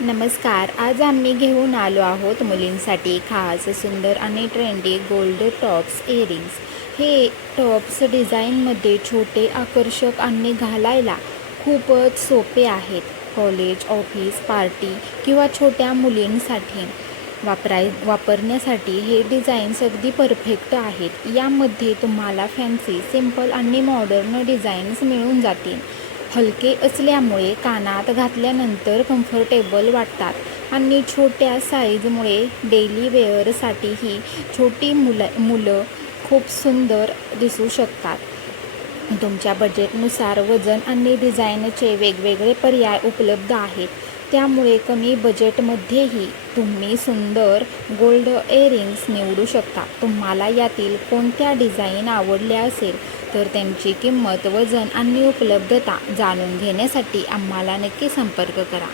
नमस्कार. आज आम्ही घेऊन आलो आहोत मुलींसाठी खास सुंदर आणि ट्रेंडी गोल्ड टॉप्स इयरिंग्स. हे टॉप्स डिझाईनमध्ये छोटे, आकर्षक आणि घालायला खूपच सोपे आहेत. कॉलेज, ऑफिस, पार्टी किंवा छोट्या मुलींसाठी वापरण्यासाठी हे डिझाईन्स अगदी परफेक्ट आहेत. यामध्ये तुम्हाला फॅन्सी, सिंपल आणि मॉडर्न डिझाईन्स मिळून जातील. हलके असल्यामुळे कानात घातल्यानंतर कम्फर्टेबल वाटतात आणि छोट्या साईजमुळे डेली वेअरसाठी ही छोटी मुलं खूप सुंदर दिसू शकतात. तुमच्या बजेटनुसार वजन आणि डिझाईनचे वेगवेगळे पर्याय उपलब्ध आहेत. त्यामुळे कमी बजेटमध्येही तुम्ही सुंदर गोल्ड इयरिंग्स निवडू शकता. तुम्हाला यातील कोणत्या डिझाईन आवडल्या असेल तर त्यांची किंमत, वजन आणि उपलब्धता जाणून घेण्यासाठी आम्हाला नक्की संपर्क करा.